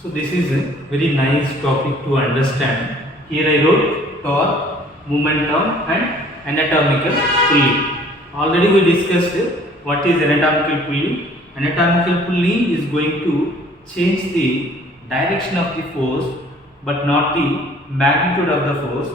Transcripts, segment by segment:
So this is a very nice topic to understand. Here I wrote torque, momentum and anatomical pulley. Already we discussed what is anatomical pulley. Anatomical pulley is going to change the direction of the force but not the magnitude of the force.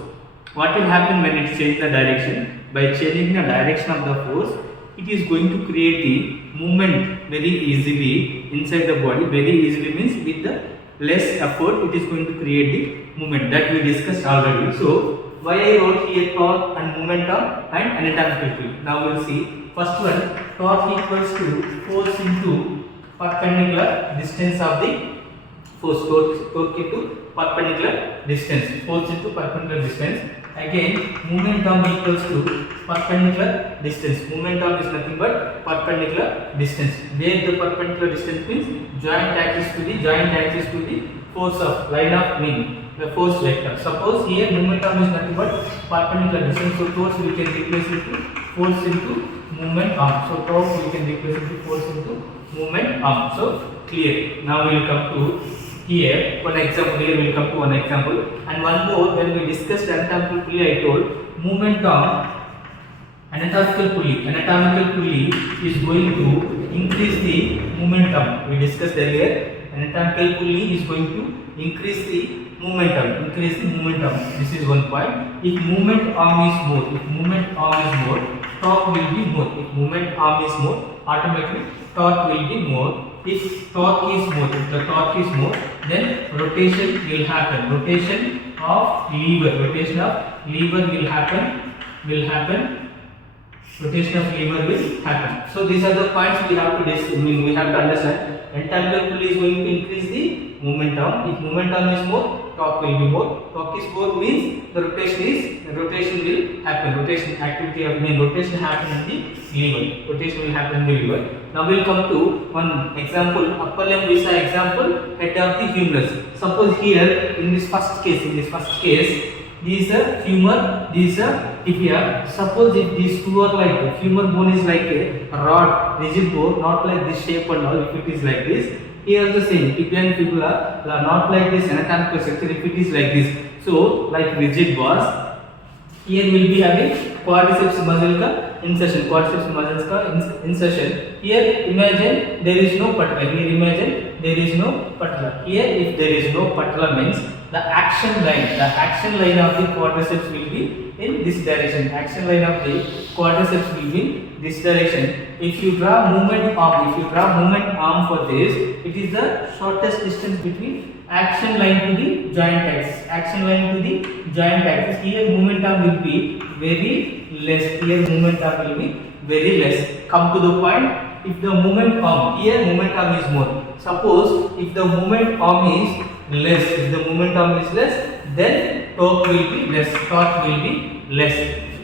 What will happen when it changes the direction? By changing the direction of the force, it is going to create the movement very easily inside the body. Very easily means with the less effort it is going to create the movement that we discussed already. So why I wrote here torque and momentum and anatomical pulley. Now we will see. First one, torque equals to force into perpendicular distance of the force. Torque into perpendicular distance. Force into perpendicular distance. Again, momentum equals to perpendicular distance. Momentum is nothing but perpendicular distance. Where the perpendicular distance means joint axis to the force of line of mean, the force vector. Suppose here momentum is nothing but perpendicular distance, so force we can replace it to force into movement arm. So torque we can replace it to force into movement arm. So clear. Now we will come to here one example. Here we will come to one example, and one more. When we discussed anatomical pulley, I told momentum. Anatomical pulley is going to increase the momentum. We discussed earlier. Anatomical pulley is going to increase the momentum. This is one point. If movement arm is more, torque will be more. If movement arm is more, automatically torque will be more. If torque is more, then rotation will happen. Rotation of lever will happen. Rotation of lever will happen. So these are the points we have to we have to understand. Anatomical pulley is going to increase the momentum. If momentum is more, torque will be more. Torque is more means the rotation will happen. Rotation activity of rotation happen in the lever. Rotation will happen in the lever. Now we will come to one example. Upper limb visa example. Head of the humerus. Suppose here in this first case, this is a femur, this is a tibia. Suppose if these two are like femur bone is like a rod, rigid bone, not like this shape and all. If it is like this, here is the same. Tibia and fibula are not like this anatomical structure. If it is like this, so like rigid bars. Here will be having quadriceps muscle ka insertion. Here imagine there is no patella. Here if there is no patella means the action line of the quadriceps will be in this direction. If you draw movement arm for this, it is the shortest distance between action line to the joint axis. Here movement arm will be very less. Come to the point. If the movement arm is more. Suppose if the movement arm is less, then torque will be less.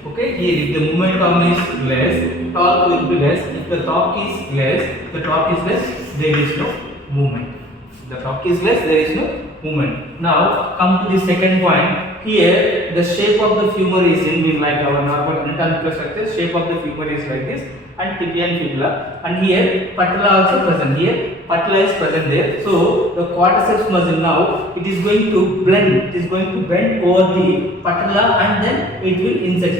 Okay, here if the movement arm is less, torque will be less. If the torque is less, there is no movement. Now come to the second point. Here the shape of the femur is in like our normal anatomical structure. Shape of the femur is like this, and tibia and fibula, and here patella also present. There. So the quadriceps muscle now it is going to bend over the patella, and then it will insert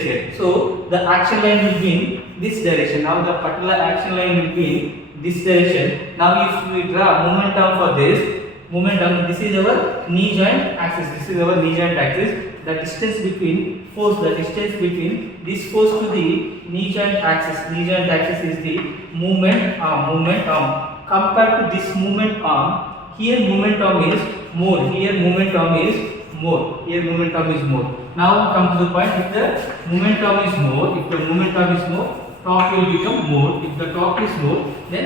here. So the action line will be in this direction. Now the patella action line will be in this direction. Now if we draw momentum for this, this is our knee joint axis. The distance between this force to the knee joint axis is the movement arm. Compared to this movement arm, here momentum is more. Now come to the point. If the momentum is more, torque will become more. If the torque is more, then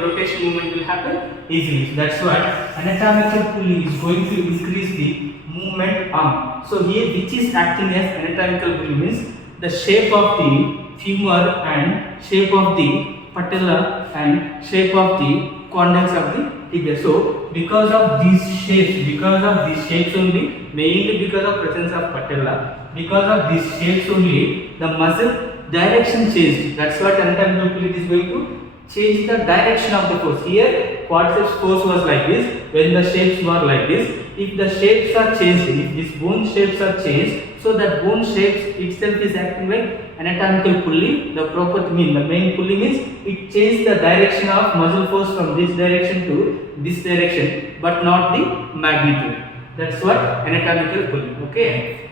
rotation movement will happen easily. So that's why anatomical pulley is going to increase the movement arm. So here which is acting as anatomical pulley means the shape of the femur and shape of the patella and shape of the condyles of the tibia. So because of these shapes only, mainly because of presence of patella, because of these shapes only, the muscle direction changed. That's what anatomical pulley is going to change the direction of the force. Here quadriceps force was like this when the shapes were like this. If the shapes are changed, if these bone shapes are changed, so that bone shapes itself is acting like anatomical pulley. The property mean the main pulley means it changes the direction of muscle force from this direction to this direction, but not the magnitude. That's what anatomical pulley. Okay.